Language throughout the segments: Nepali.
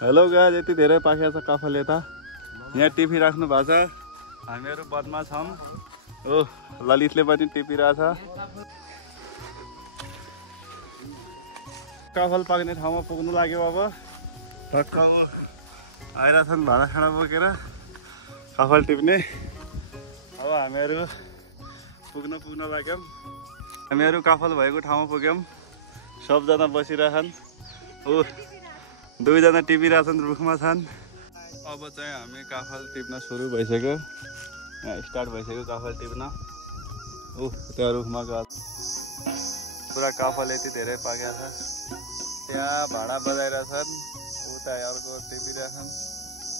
हेलो गाइस, यति धेरै पाकेको छ काफल यता। यहाँ टिपी राख्नु भएको छ। हामीहरू बदमा छौँ। ओ ललितले पनि टिपिरहेछ। काफल पाक्ने ठाउँमा पुग्नु लाग्यो। अब टक्क आइरहेछन् भाँडाखाँडा बोकेर काफल टिप्ने। अब हामीहरू पुग्न लाग्यौँ। हामीहरू काफल भएको ठाउँमा पुग्यौँ। सबजना बसिरहेछन्। ओ दुईजना टिपिरहेछन्, रुखमा छन्। अब चाहिँ हामी काफल टिप्न सुरु भइसक्यो। यहाँ स्टार्ट भइसक्यो काफल टिप्न। त्यहाँ रुखमा गयो। पुरा काफल यति धेरै पाकेको छ। त्यहाँ भाँडा बजाइरहेछन्, उता अर्को टिपिरहेछन्।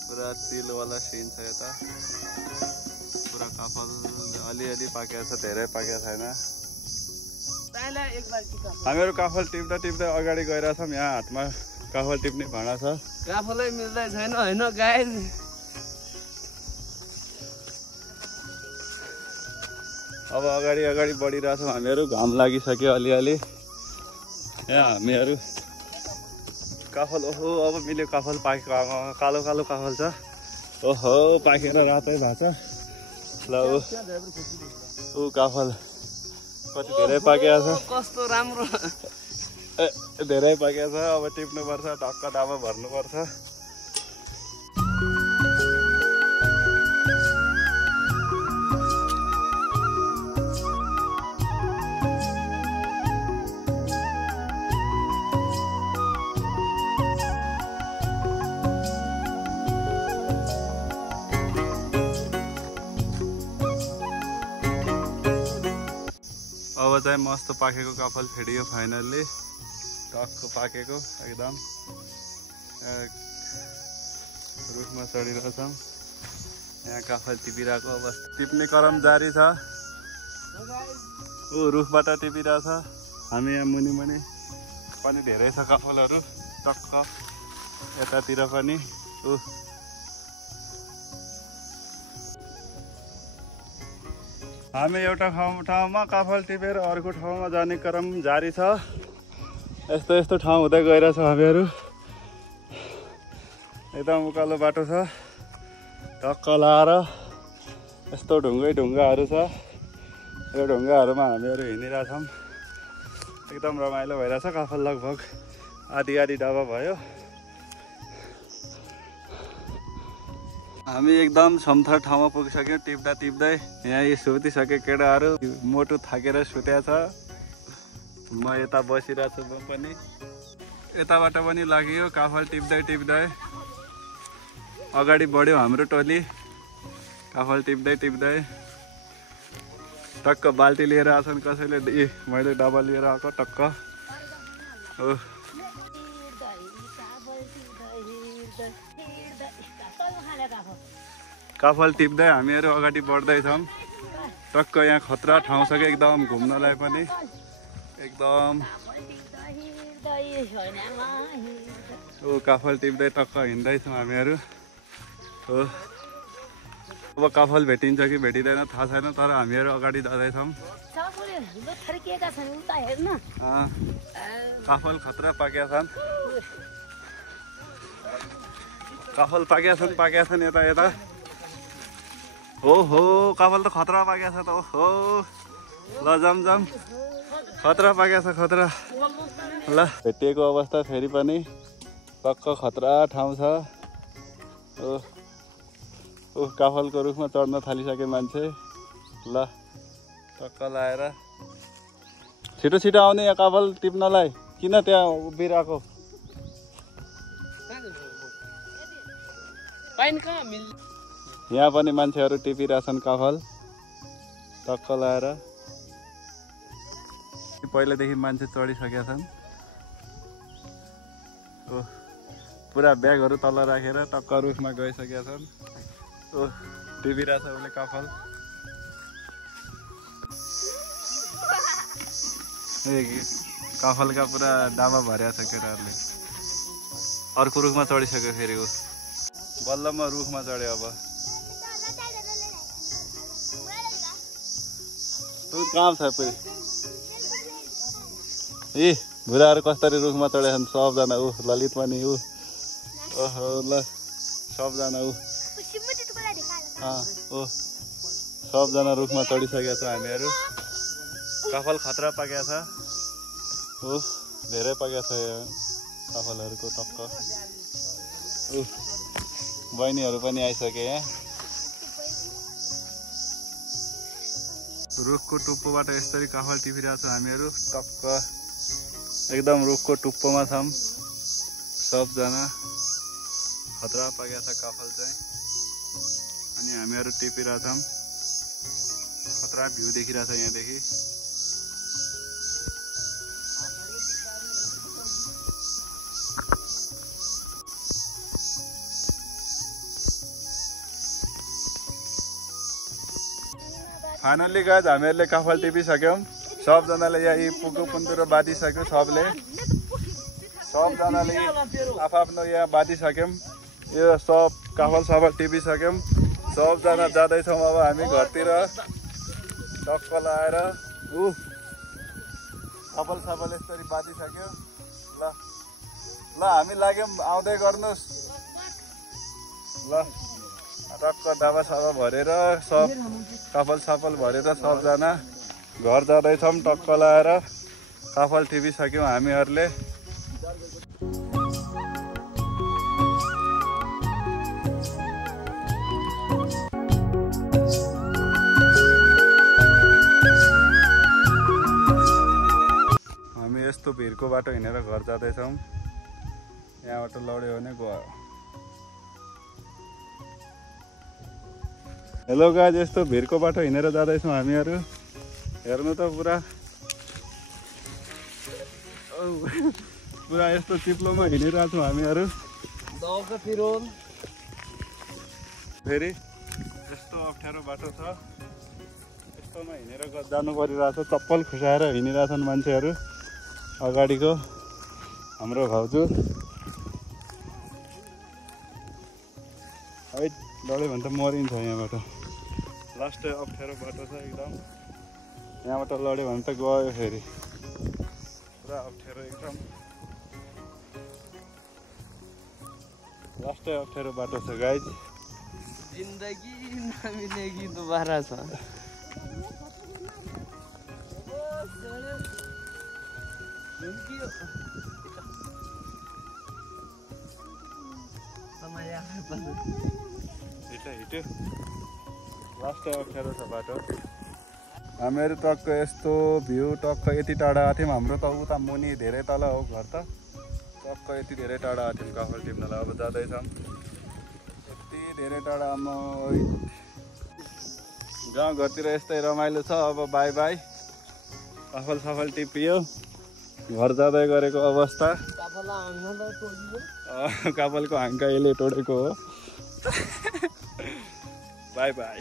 पुरा चिलवाला सिन छ यता। पुरा काफल अलिअलि पाकेको छ, धेरै पाकेको छैन। हामीहरू काफल टिप्दा अगाडि गइरहेछौँ। यहाँ हातमा काफल टिप्ने भाँडा छ। काफलै मिल्दै छैन हैन गाइस। अब अगाडि बढिरहेछौँ हामीहरू। घाम लागिसक्यो अलिअलि। यहाँ हामीहरू काफल, ओहो अब मिल्यो। काफल पाकेको, कालो कालो काफल छ। ओहो पाकेर रातै भएको छ। ल ऊ काफल कति धेरै पाकेको छ। कस्तो राम्रो धेरै पाकेको छ। अब टिप्नुपर्छ, ढक्क डाबा भर्नुपर्छ। अब चाहिँ मस्त पाकेको काफल फेडियो फाइनल्ली। टक्क पाकेको एकदम। रुखमा चढिरहेछौँ। यहाँ काफल टिपिरहेको अवस्था। टिप्ने क्रम जारी छ। रुखबाट टिपिरहेछ। हामी यहाँ मुनि पनि धेरै छ काफलहरू। टक्क यतातिर पनि। हामी एउटा ठाउँमा काफल टिपेर अर्को ठाउँमा जाने क्रम जारी छ। यस्तो ठाउँ हुँदै गइरहेछौँ हामीहरू। एकदम उकालो बाटो छ। टक्क लाएर यस्तो ढुङ्गाहरू छ। यो ढुङ्गाहरूमा हामीहरू हिँडिरहेछौँ। एकदम रमाइलो भइरहेछ। काफल लगभग आधी डब्बा भयो। हामी एकदम समथर ठाउँमा पुगिसक्यौँ। टिप्दै यहाँ सुतिसके केटाहरू। मोटु थाकेर सुत्या छ। म यता बसिरहेको छु। म पनि यताबाट पनि लाग्यो। काफल टिप्दै अगाडि बढ्यो हाम्रो टोली। काफल टिप्दै टक्क बाल्टी लिएर आछन् कसैले। मैले डब्बा लिएर आएको टक्क। काफल टिप्दै हामीहरू अगाडि बढ्दैछौँ। टक्क यहाँ खतरा ठाउँ छ कि एकदम घुम्नलाई पनि। एकदम काफल टिप्दै टक्क हिँड्दैछौँ हामीहरू। अब काफल भेटिन्छ कि भेटिँदैन थाहा छैन, तर हामीहरू अगाडि जाँदैछौँ। काफल खतरा पाकेका छन्। काफल पाकेका छन् यता। ओहो काफल त खतरा पाकेको छ त। ओहो ल जाम खतरा पाकेको छ, खतरा। ल भेटिएको अवस्था फेरि पनि टक्क खतरा ठाउँ छ। काफलको रुखमा चढ्न थालिसके मान्छे। ल टक्क लाएर छिटो आउने यहाँ काफल टिप्नलाई। किन त्यहाँ उभिरहेको? यहाँ पनि मान्छेहरू टिपिरहेछन् काफल टक्क लाएर। पहिलादेखि मान्छे चढिसकेका छन्। पुरा ब्यागहरू तल राखेर टक्क रुखमा गइसकेका छन्। टिपिरहेछ उसले काफल। काफलका पुरा डाबा भरेको छ केटाहरूले। अर्को रुखमा चढिसक्यो फेरि। बल्ल म रुखमा चढ्यो। अब कहाँ छ पुरै? बुढाहरू कसरी रुखमा चढेछन् सबजना। ललित पनि ओहो ल सबजना सबजना रुखमा चढिसकेका छौँ हामीहरू। काफल खतरा पाकेको छ हो, धेरै पाकेको छ यो काफलहरूको टक्क। बहिनीहरू पनि आइसके यहाँ। रुखको टुप्पोबाट यसरी काफल टिपिरहेको छौँ हामीहरू। टक्क एकदम रुखको टुप्पोमा छौँ सबजना। खतरा पाकेको छ काफल चाहिँ अनि हामीहरू टिपिरहेछौँ। खतरा भ्यू देखिरहेछ यहाँदेखि। फाइनल्ली गाइज हामीहरूले काफल टिपिसक्यौँ। सबजनाले यहाँ पुगु पुन्तुरो बाँधिसक्यो। सबजनाले आफ्नो यहाँ बाँधिसक्यौँ। यो सब काफल साफल टिपिसक्यौँ। सबजना जाँदैछौँ अब हामी घरतिर। टक्क लगाएर काफल साफल यसरी बाँधिसक्यो। ल ल हामी लाग्यौँ, आउँदै गर्नुहोस् ल। टक्क दाबा साबा भरेर सब काफल साफल भरेर सबजना घर जाँदैछौँ। टक्क लगाएर काफल टिपिसक्यौँ हामीहरूले। हामी यस्तो भिरको बाटो हिँडेर घर जाँदैछौँ। यहाँबाट लड्यो भने गयो। हेलो गाइज, यस्तो भिरको बाटो हिँडेर जाँदैछौँ हामीहरू। हेर्नु त पुरा यस्तो चिप्लोमा हिँडिरहेको छौँ हामीहरू। फेरि यस्तो अप्ठ्यारो बाटो छ, यस्तोमा हिँडेर जानु परिरहेछ। चप्पल खुसाएर हिँडिरहेछन् मान्छेहरू। अगाडिको हाम्रो भाउजू है लड्यो भने त मरिन्छ यहाँबाट। लास्ट अप्ठ्यारो बाटो छ एकदम। यहाँबाट लड्यो भने त गयो फेरि। पुरा अप्ठ्यारो एकदम। लास्ट अप्ठ्यारो बाटो छ गाइज। जिन्दगी नमिलेगी दोबारा छ। हिँड्यो लास्ट अप्ठ्यारो छ बाटो। हामीहरू टक्क यस्तो भ्यू टक्क यति टाढा आएको थियौँ। हाम्रो त उता मुनि धेरै तल हो घर त। टक्क यति धेरै टाढा आएको थियौँ काफल टिप्नलाई। अब जाँदैछौँ यति धेरै टाढा। गाउँघरतिर यस्तै रमाइलो छ। अब बाई बाई। काफल साफल टिपियो, घर जाँदै गरेको अवस्था। काफलको हाङ्का यसले तोडेको हो। By by.